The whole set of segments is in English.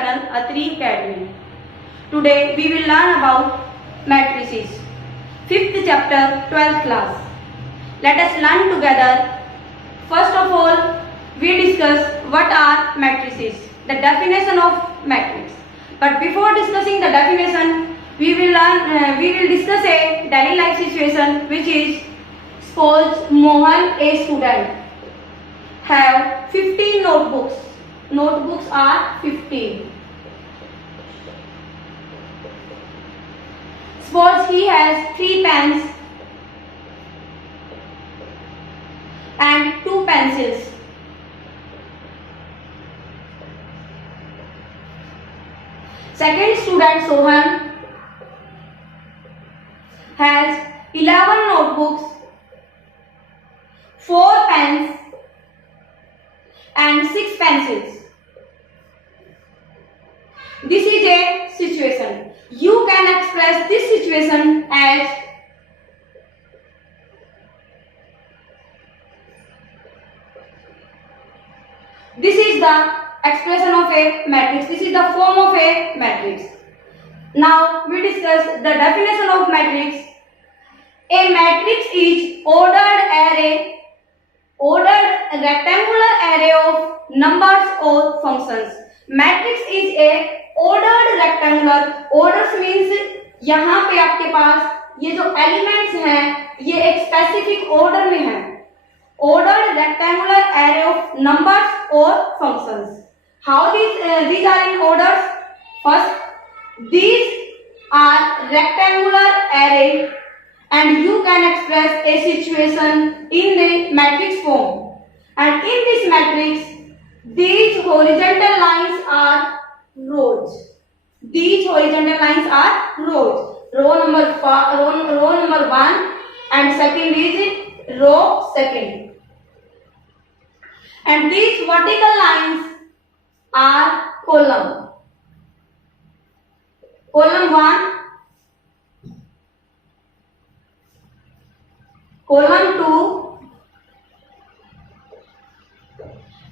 channel A3 Academy. Today we will learn about matrices. 5th chapter, 12th class. Let us learn together. First of all, we discuss what are matrices, the definition of matrix. But before discussing the definition, we will discuss a daily life situation, which is, suppose Mohan, a student, have 15 notebooks. Notebooks are 15. Suppose he has 3 pens and 2 pencils. Second student Sohan has 11 notebooks, 4 pens and 6 pencils. This is a situation. You can express this situation as this is the expression of a matrix. This is the form of a matrix. Now we discuss the definition of matrix. A matrix is ordered rectangular array of numbers or functions. Matrix is a ordered rectangular. Orders means यहाँ पे आपके पास ये जो elements हैं ये एक specific order में हैं. Ordered rectangular array of numbers or functions. How these are in orders? First, these are rectangular array and you can express a situation in the matrix form. And in this matrix, these horizontal lines are rows. These horizontal lines are rows. Row number 1 and second is row second. And these vertical lines are column. Column 1, column 2,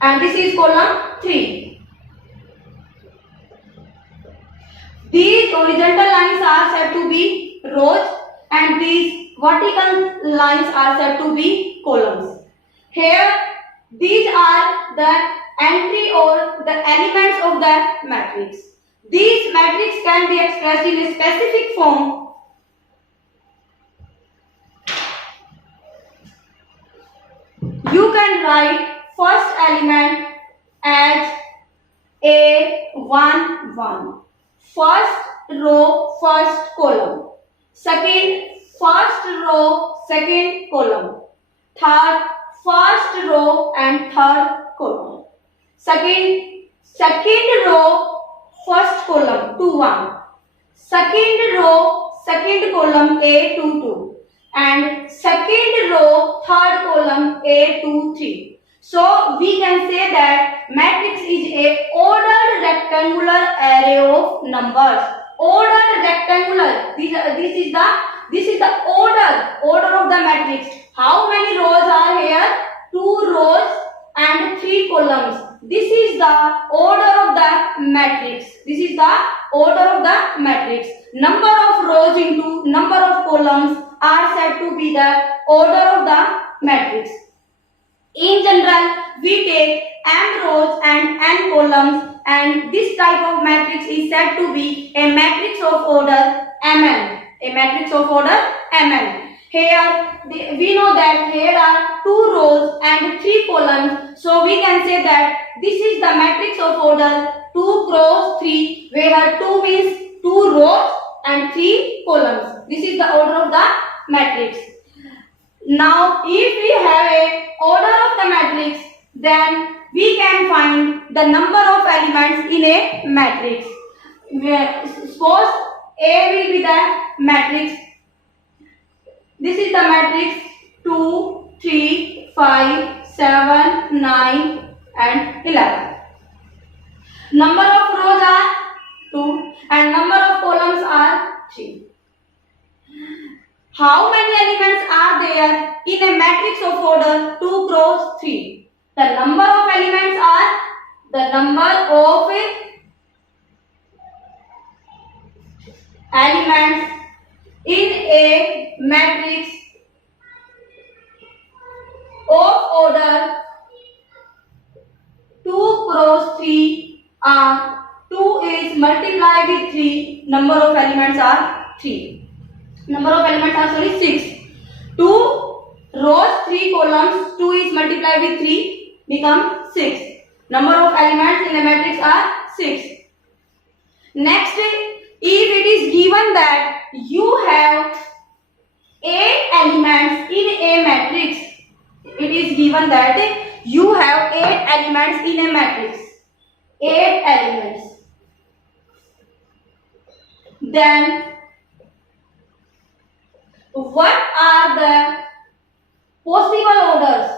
and this is column 3. These horizontal lines are said to be rows and these vertical lines are said to be columns. Here, these are the entry or the elements of the matrix. These matrix can be expressed in a specific form. You can write first element as A1 1. First row, first column. Second, first row, second column. Third, first row and third column. Second row, first column 2 1. Second row, second column A 2 2. And second row, third column A 2 3. So we can say that matrix is a ordered rectangular array of numbers. Ordered rectangular. This is the order of the matrix. How many rows are here? 2 rows and 3 columns. This is the order of the matrix. This is the order of the matrix. Number of rows into number of columns are said to be the order of the matrix. In general, we take m rows and n columns, and this type of matrix is said to be a matrix of order Mn. A matrix of order Mn. Here, we know that here are 2 rows and 3 columns, so we can say that this is the matrix of order 2 cross 3, where 2 means 2 rows and 3 columns. This is the order of the matrix. Now, if we have a order of the matrix, then we can find the number of elements in a matrix. Suppose A will be the matrix. This is the matrix 2, 3, 5, 7, 9 and 11. Number of rows are 2 and number of columns are 3. How many elements are there in a matrix of order 2 cross 3? The number of elements are the number of elements in a matrix of order 2 cross 3 are 2 is multiplied with 3, number of elements are 3. Number of elements are 6. 2 rows 3 columns, 2 is multiplied with 3 become 6. Number of elements in a matrix are 6. Next, if it is given that you have 8 elements in a matrix, it is given that you have 8 elements in a matrix, 8 elements, then what are the possible orders?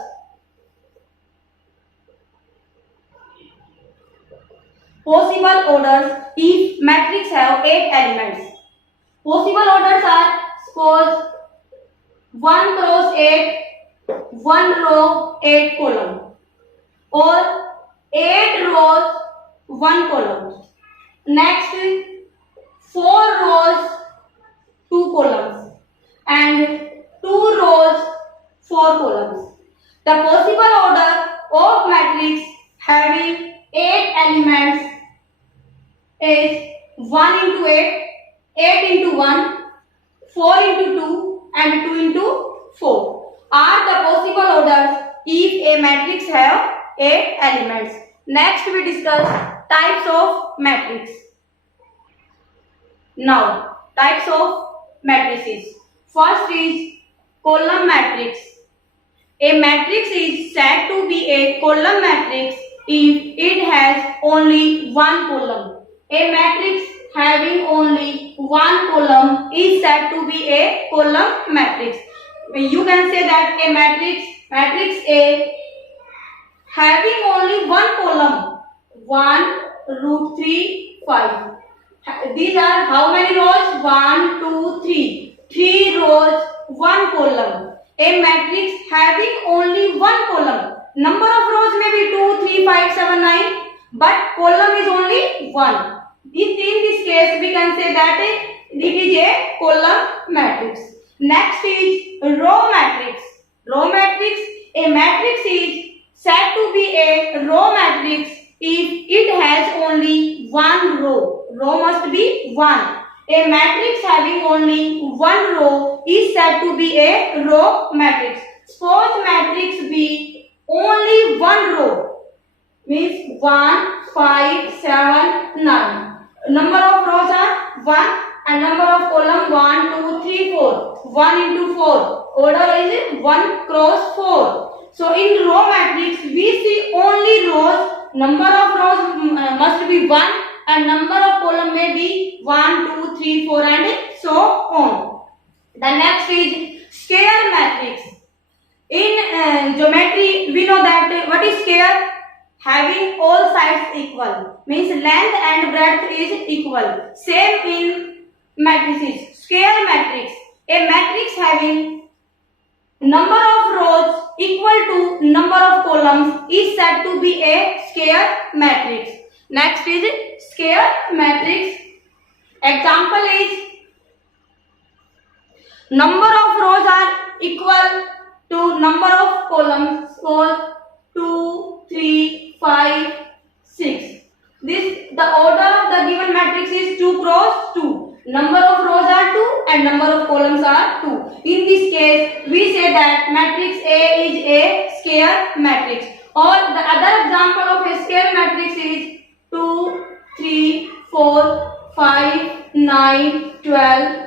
Possible orders if matrix have 8 elements. Possible orders are, suppose 1 cross 8, 1 row 8 column, or 8 rows 1 column. Next, 4 rows 2 columns and 2 rows 4 columns. The possible order of matrix having 8 elements is 1 into 8, 8 into 1, 4 into 2 and 2 into 4 are the possible orders if a matrix have 8 elements. Next we discuss types of matrix. Now, types of matrices. First is column matrix. A matrix is said to be a column matrix if it has only one column. A matrix having only one column is said to be a column matrix. You can say that a matrix A having only one column, 1, root 3, 5. These are how many rows? 1, 2, 3. 3 rows, 1 column. A matrix having only one column. Number of rows may be 2, 3, 5, 7, 9, but column is only 1. In this case, we can say that it is a column matrix. Next is row matrix. Row matrix. A matrix is said to be a row matrix if it has only one row. Row must be 1. A matrix having only one row is said to be a row matrix. Suppose matrix be only one row, means 1, 5, 7, 9. Number of rows are 1 and number of column 1, 2, 3, 4. 1 into 4. Order is 1 cross 4. So in row matrix we see only rows. Number of rows must be 1 and number of column may be 1, 2, 3, 4 and so on. The next is square matrix. In geometry we know that what is square? Having all sides equal, means length and breadth is equal. Same in matrices. Square matrix. A matrix having number of rows equal to number of columns is said to be a square matrix. Next is square matrix. Example is number of rows are equal to number of columns. Suppose 2, 3, 5, 6. The order of the given matrix is 2 cross 2. Number of rows are 2 and number of columns are 2. In this case, we say that matrix A is a square matrix. Or the other example of a square matrix is 2, 3, 4, 5, 9, 12.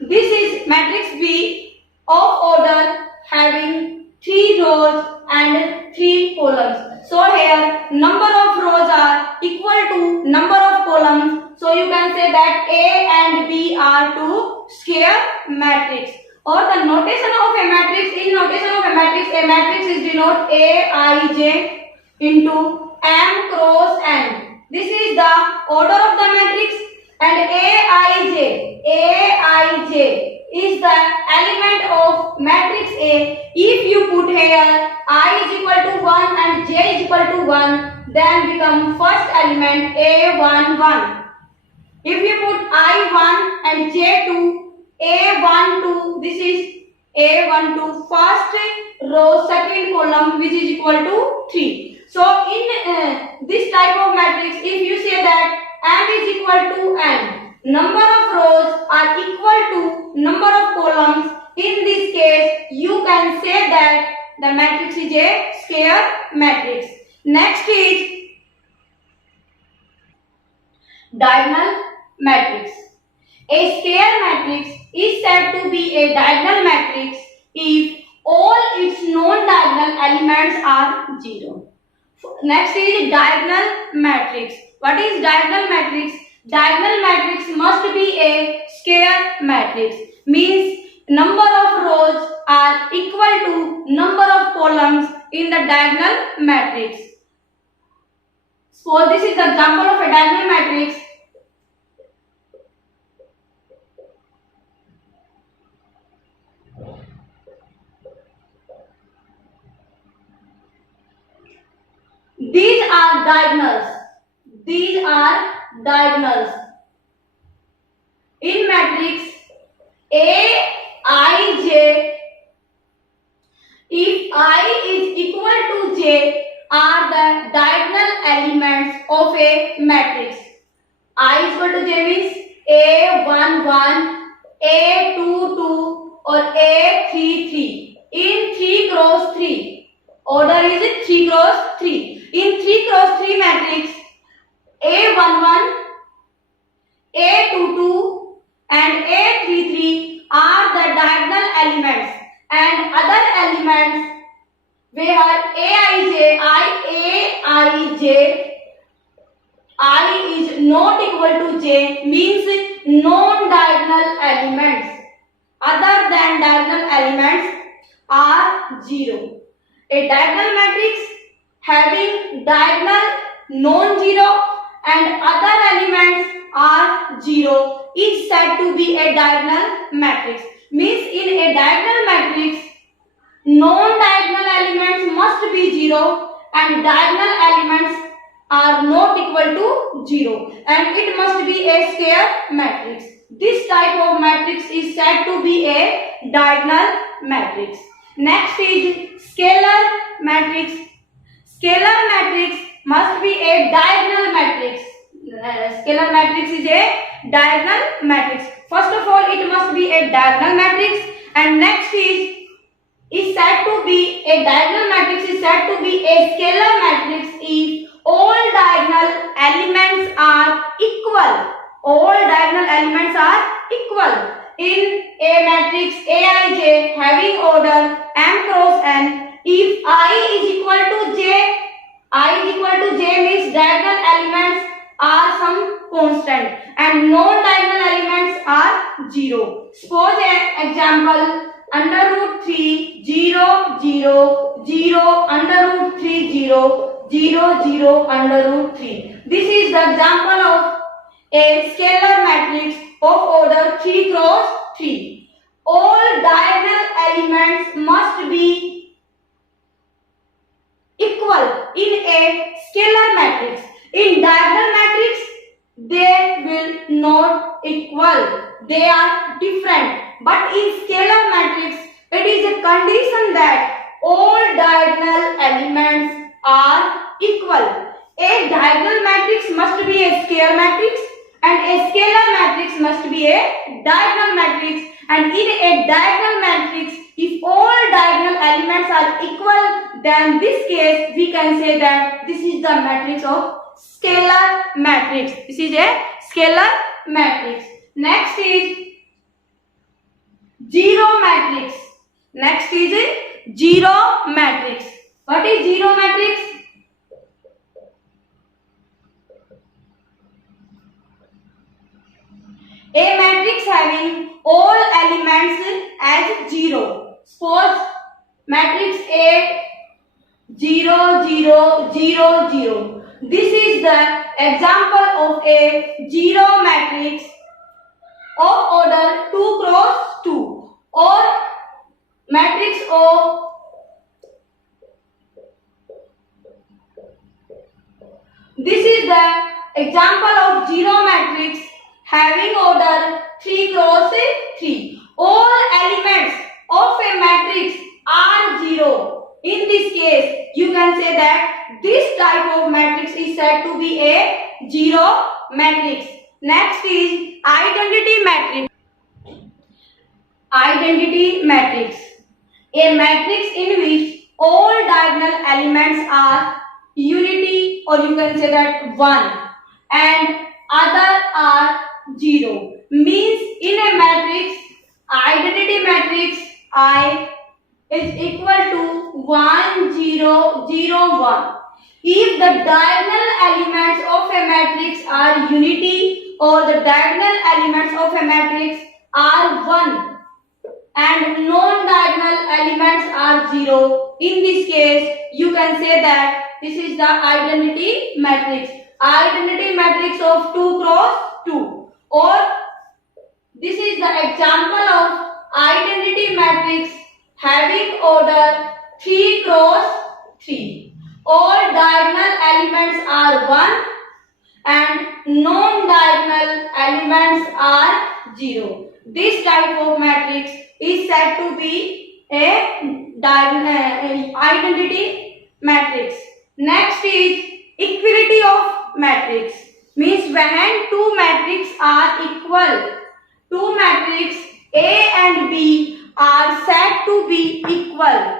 This is matrix B of order having 3 rows and 3 columns. So here number of rows are equal to number of columns. So you can say that A and B are two square matrix. Or the notation of a matrix, in notation of a matrix is denote Aij into M cross N. This is the order of the matrix, and Aij is the element of matrix A. If you put here I is equal to 1 and j is equal to 1, then become first element A11. If you put I1 and J2, A12, this is A12, first row, second column, which is equal to 3. So in this type of matrix, if you say that M is equal to N, number of rows are equal to number of columns, in this case, you can say that the matrix is a square matrix. Next is diagonal matrix. A square matrix is said to be a diagonal matrix if all its non-diagonal elements are 0. Next is diagonal matrix. What is diagonal matrix? Diagonal matrix must be a square matrix. Means number of rows are equal to number of columns in the diagonal matrix. So this is the example of a diagonal matrix. These are diagonals. These are diagonals. In matrix A, I, J, if I is equal to J are the diagonal elements of a matrix. I is equal to J means A11, A22 or A33. In 3 cross 3. Order is 3 cross 3. In 3 cross 3 matrix, A11, A22 and A33 are the diagonal elements, and other elements where Aij, I is not equal to J means non-diagonal elements. Other than diagonal elements are 0. A diagonal matrix having diagonal non-zero and other elements are 0 is said to be a diagonal matrix. Means in a diagonal matrix, non-diagonal elements must be 0 and diagonal elements are not equal to 0, and it must be a square matrix. This type of matrix is said to be a diagonal matrix. Next is scalar matrix. Scalar matrix must be a diagonal matrix. Scalar matrix is a diagonal matrix. First of all, it must be a diagonal matrix, and next is said to be a diagonal matrix is said to be a scalar matrix if all diagonal elements are equal. All diagonal elements are equal. In a matrix Aij having order m cross n, if I is equal to j, I is equal to j means diagonal elements are some constant and non-diagonal elements are 0. Suppose an example, under root 3 0 0 0 under root 3 0 0 0 under root 3. This is the example of a scalar matrix of order 3 cross 3. All diagonal elements must be equal in a scalar matrix. In diagonal matrix, they will not equal. They are different. But in scalar matrix, it is a condition that all diagonal elements are equal. A diagonal matrix must be a square matrix and a scalar matrix must be a diagonal matrix. And in a diagonal matrix, if all diagonal elements are equal, then this case we can say that this is the matrix of scalar matrix. This is a scalar matrix. Next is zero matrix. Next is zero matrix. What is zero matrix? A matrix having all elements as 0. Suppose matrix A 0 0 0 0. This is the example of a zero matrix of order 2 cross 2 or matrix O this is the example of zero matrix having order 3 cross 3. All elements of a matrix are 0. In this case, you can say that this type of matrix is said to be a 0 matrix. Next is identity matrix. Identity matrix. A matrix in which all diagonal elements are unity, or you can say that 1, and other are 0. Means in a matrix, identity matrix I is equal to 1 0 0 1. If the diagonal elements of a matrix are unity, or the diagonal elements of a matrix are 1 and non-diagonal elements are 0, in this case you can say that this is the identity matrix. Identity matrix of 2 cross 2, or this is the example of identity matrix having order 3 cross 3. All diagonal elements are 1 and non-diagonal elements are 0. This type of matrix is said to be a identity matrix. Next is equality of matrix. Means when two matrices are equal, two matrices A and B are said to be equal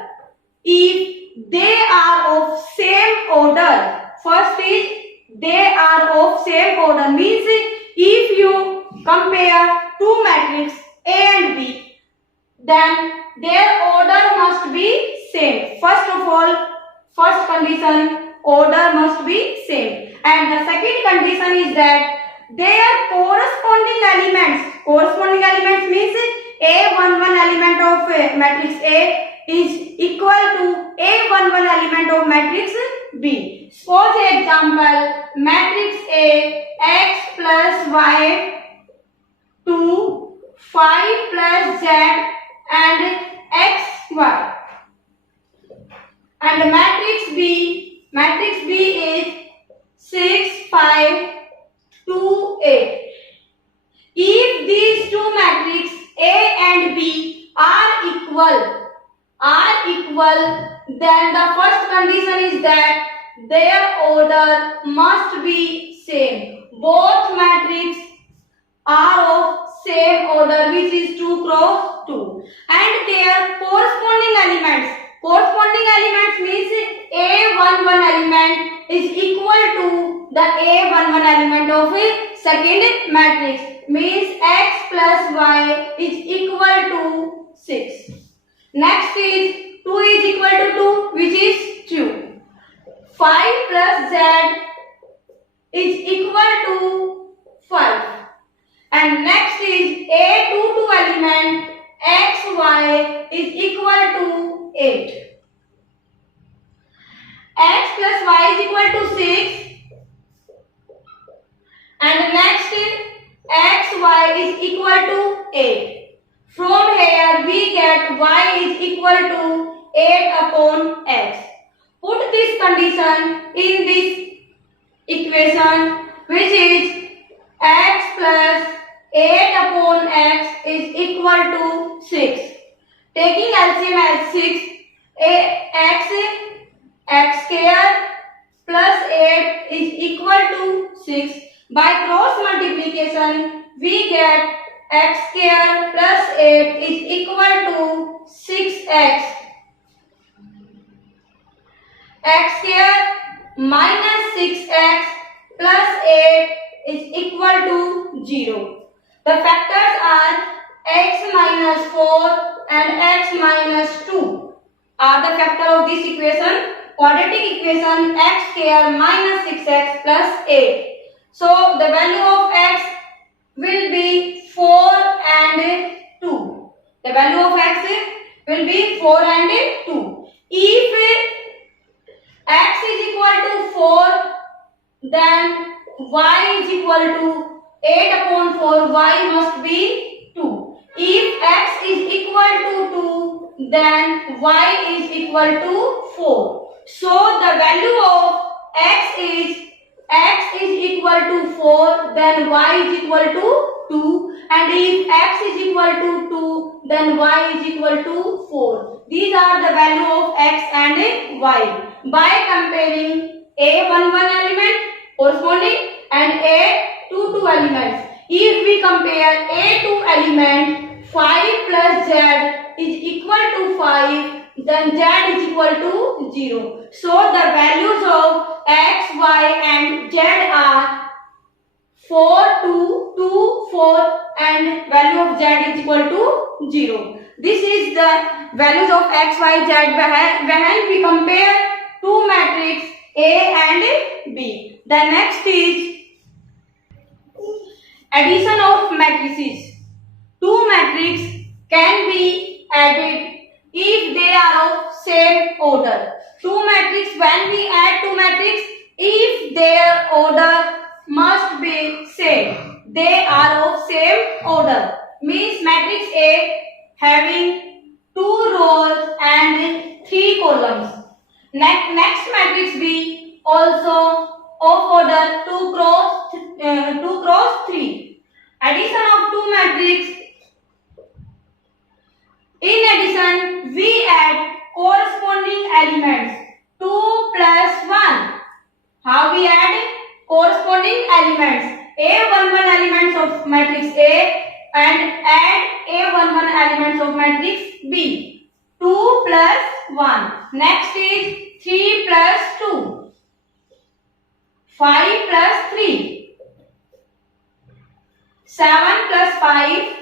if they are of same order. First is they are of same order, means if you compare two matrices A and B, then their order must be same. First of all, first condition, order must be same, and the second condition is that their corresponding elements means A11 element of matrix A is equal to A11 element of matrix B. Suppose example, matrix A x plus y 2 5 plus z and xy, and matrix B is 6 5 2 8. If these two matrices A and B are equal, then the first condition is that their order must be same. Both matrices are of same order, which is 2 cross 2, and their corresponding elements means A11 element is equal to the A11 element of a second matrix, means x plus y is equal to 6. Next is 2 is equal to 2, which is true. 5 plus z is equal to 5. And next is A22 element xy is equal to 8. X plus y is equal to 6. And next is xy is equal to 8. From here we get y is equal to 8 upon x. Put this condition in this equation, which is x plus 8 upon x is equal to 6. Taking LCM as 6, x square plus 8 is equal to 6. By cross multiplication, we get x square plus 8 is equal to 6x. X square minus 6x plus 8 is equal to 0. The factors are x minus 4 and x minus 2 are the factor of this equation. Quadratic equation x square minus 6x plus 8. So the value of x will be 4 and 2. The value of x will be 4 and 2. If x is equal to 4, then y is equal to 8 upon 4, y must be 2. If x is equal to 2, then y is equal to 4. So the value of x is equal equal to 4, then y is equal to 2, and if x is equal to 2, then y is equal to 4. These are the value of x and y. By comparing A11 element corresponding and A22 elements, if we compare A2 element 5 plus z is equal to 5, then z is equal to 0. So the values of x, y and z are 4, 2, 2, 4 and value of z is equal to 0. This is the values of x, y, z when we compare two matrices A and B. The next is addition of matrices. Two matrices can be added if they are of same order. Two matrices, when we add two matrices, if their order must be same, they are of same order. Means matrix A having 2 rows and 3 columns. Next matrix B also of order 2 cross 3. Addition of two matrices. In addition, we add corresponding elements 2 plus 1. How we add corresponding elements? A11 elements of matrix A and add A11 elements of matrix B. 2 plus 1. Next is 3 plus 2. 5 plus 3. 7 plus 5.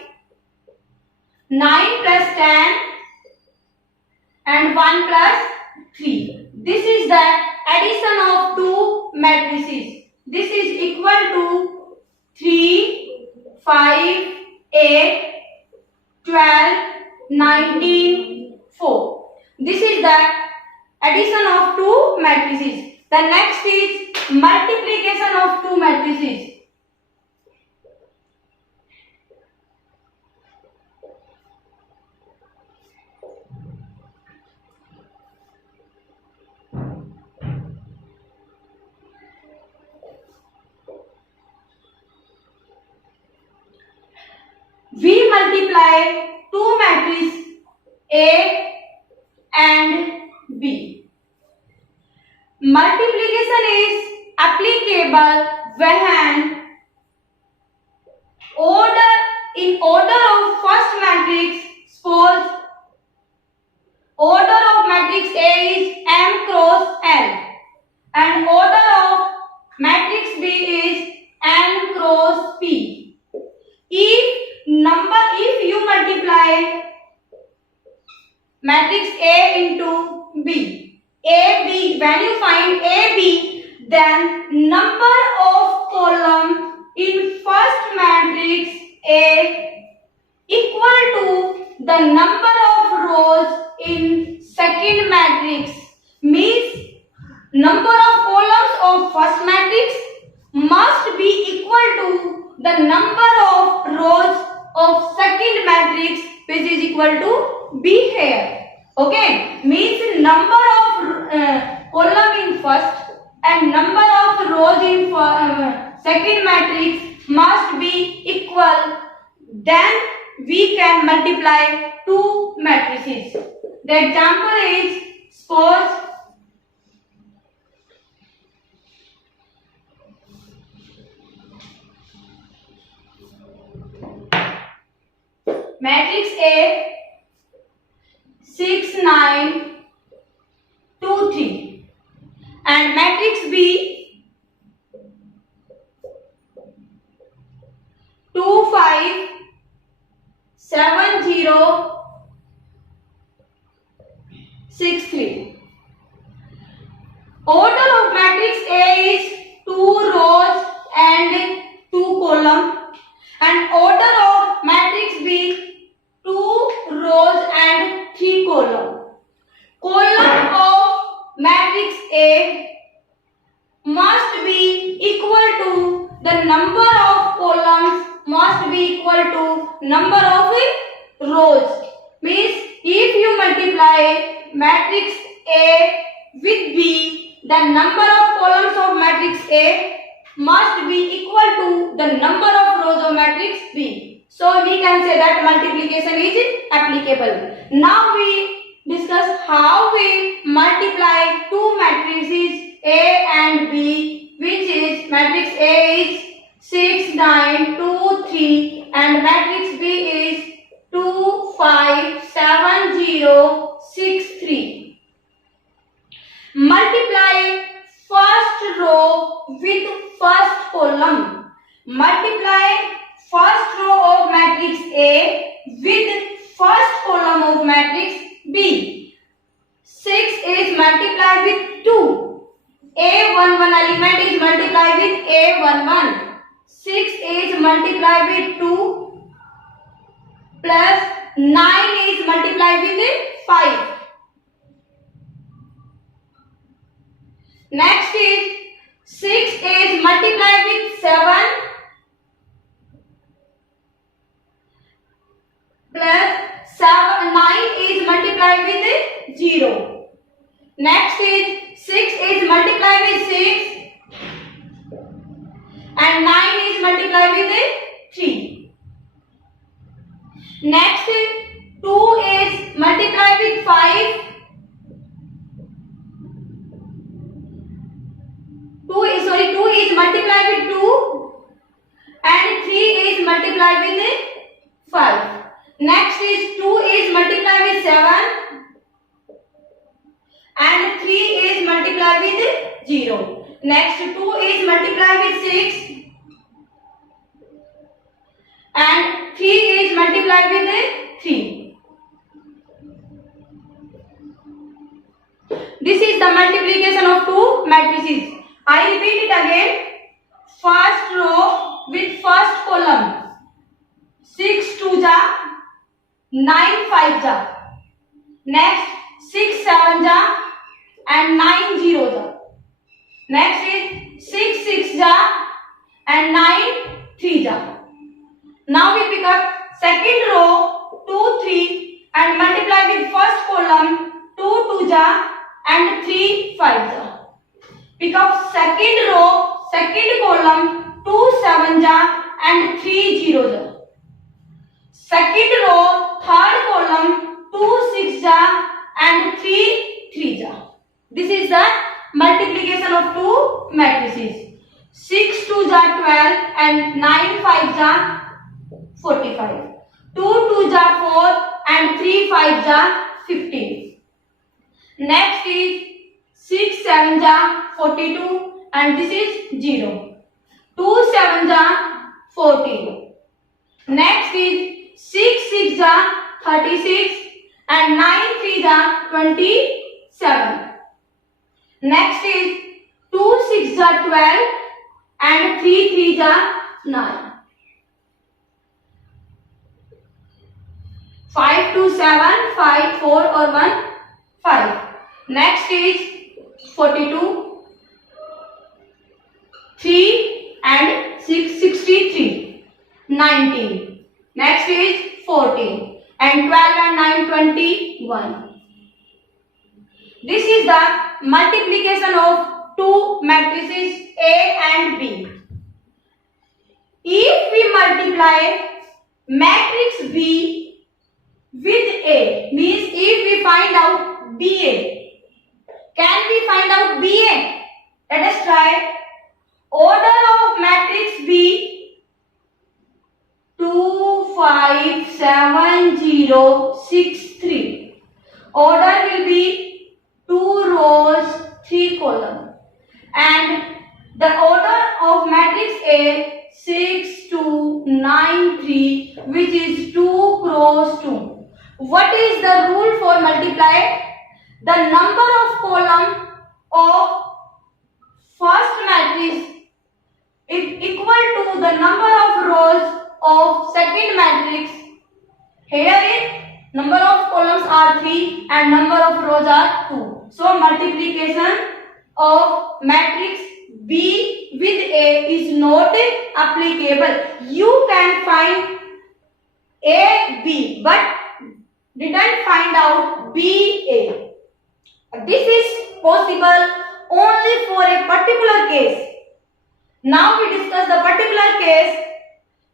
9 plus 10 and 1 plus 3. This is the addition of two matrices. This is equal to 3, 5, 8, 12, 19, 4. This is the addition of two matrices. The next is multiplication of two matrices. We multiply two matrices A and B. Multiplication is applicable when in order of first matrix, suppose order of matrix A is M cross N and order of matrix B is N cross P. If you multiply matrix A into B, AB, when you find AB, then number of columns in first matrix A equal to the number of rows in second matrix. Means number of columns of first matrix must be equal to the number of rows of second matrix, which is equal to B here. Okay, means number of column in first and number of rows in second matrix must be equal. Then we can multiply two matrices. The example is, suppose matrix A 6, 9, 2, 3 and matrix B 2, 5, 7, 0, 6, 3. Order of matrix A is 2 rows and 2 columns and order of matrix B 2 rows and 3 columns. Column of matrix A must be equal to the number of columns must be equal to number of rows. Means if you multiply matrix A with B, the number of columns of matrix A must be equal to the number of rows of matrix B. So we can say that multiplication is applicable. Now we discuss how we multiply two matrices A and B, which is matrix A is 6, 9, 2, 3 and matrix B is 2, 5, 7, 0, 6, 3. Multiply first row with first column. Multiply first row of matrix A with first column of matrix B. 6 is multiplied with 2. A11 element is multiplied with A11. 6 is multiplied with 2 plus 9 is multiplied with 5. Next is 6 is multiplied with 7 plus 9 is multiplied with 0. Next is 6 is multiplied with 6 and 9 is multiplied with 3. Next is 2 is multiplied with 5. 2 is multiplied with 2 and 3 is multiplied with 5. Next is 2 is multiplied with 7 and 3 is multiplied with 0. Next 2 is multiplied with 6 and 3 is multiplied with 3. This is the multiplication of two matrices. I repeat it again. First row with first column. 6 2 ja, 9 5 ja. Next 6 7 ja and 9 0 ja. Next is 6 6 ja and 9 3 ja. Now we pick up second row 2 3 and multiply with first column 2 2 ja and 3 5 ja. Pick up second row, second column 2 7 ja and 3 0 ja. Second row, third column 2 6 ja and 3 3 ja. This is the multiplication of two matrices. 6 2 ja 12 and 9 5 ja 45. 2 2 ja 4 and 3 5 ja 15. Next is 6 7 ja 42 and this is 0. 2 7 ja 14. Next is 6 6 ja 36 and 9 3 ja 27. Next is 2 6 ja 12 and 3 3 ja 9. 5 2 7 5 4 or 1 5. Next is 42, 3 and 6 63, 19. Next is 14 and 12 and 9 21. This is the multiplication of two matrices A and B. If we multiply matrix B with A, means if we find out BA, can we find out BA? Let us try. Order of matrix B 2 5 7 0 6 3. Order will be 2 rows 3 columns, and the order of matrix A 6 2 9 3, which is 2 rows 2. What is the rule for multiply? The number of column of first matrix is equal to the number of rows of second matrix. Here is number of columns are 3 and number of rows are 2. So multiplication of matrix B with A is not applicable. You can find A B but didn't find out B A. This is possible only for a particular case. Now we discuss the particular case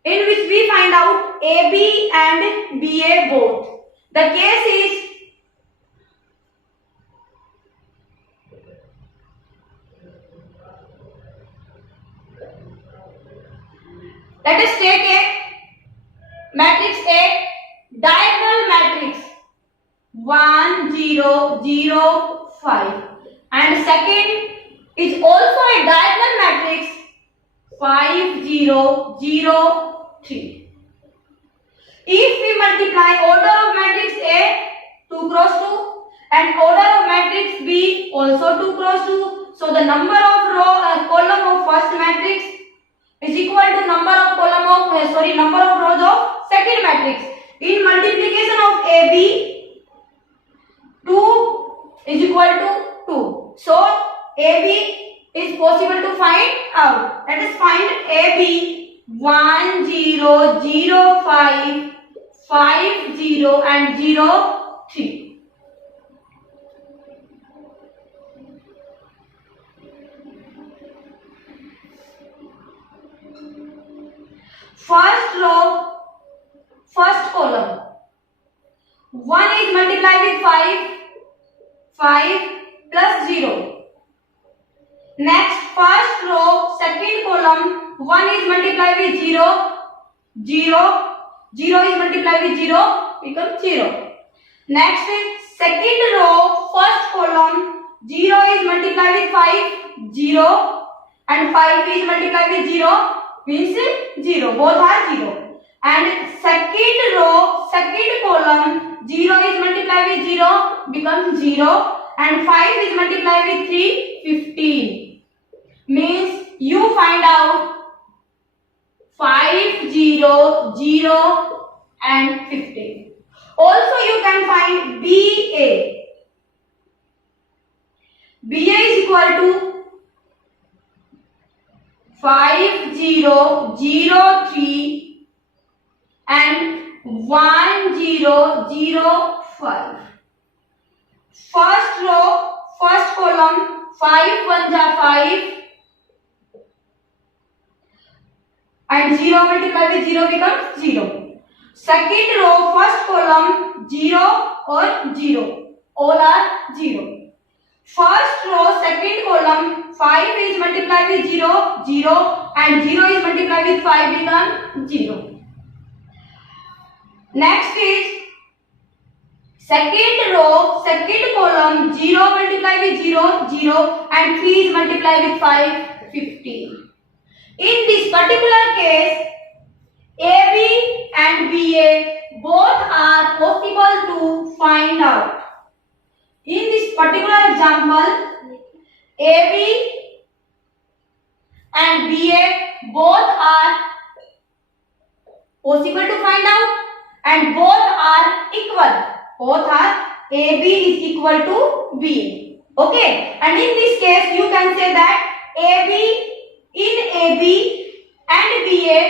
in which we find out AB and BA both. The case is, let us take a matrix A, diagonal matrix 1 0 0 5, and second is also a diagonal matrix 5 0 0 3. If we multiply order of matrix A 2 cross 2 and order of matrix B also 2 cross 2, so the number of column of first matrix is equal to number of number of rows of second matrix. In multiplication of AB, 2 is equal to 2. So AB is possible to find out. Let us find AB 1 0 0 5 5 0 and 0 3. First row, first column, 1 is multiplied with 5, 5 plus 0. Next, first row, second column, 1 is multiplied with 0, 0, 0 is multiplied with 0, becomes 0. Next is second row, first column, 0 is multiplied with 5, 0, and 5 is multiplied with 0, means 0, both are 0. And second row, second column, 0 is multiplied with 0, becomes 0, and 5 is multiplied with 3, 15. Means you find out 5 0 0 and 15. Also you can find BA. BA is equal to 5 0 0 3 and 1 0 0 5. First row, first column, 5 1 ja 5 and 0 multiplied with 0 becomes 0. Second row, first column, 0 or 0, all are 0. First row, second column, 5 is multiplied with 0, 0, and 0 is multiplied with 5 becomes 0. Next is second row, second column, 0 multiplied with 0, 0, and 3 is multiplied with 5, 15. In this particular case, AB and BA both are possible to find out. In this particular example, AB and BA both are possible to find out and both are equal. Both are AB is equal to BA. Okay, and in this case you can say that AB and BA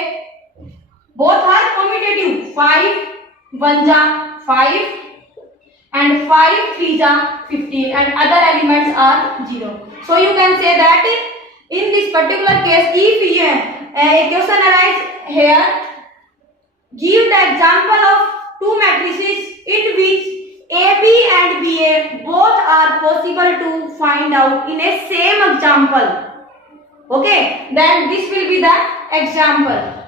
both are commutative. 5 1 ja 5 and 5 3 ja 15 and other elements are 0. So you can say that in this particular case, if a question arises here, give the example of two matrices in which AB and BA both are possible to find out in a same example. Okay, then this will be the example.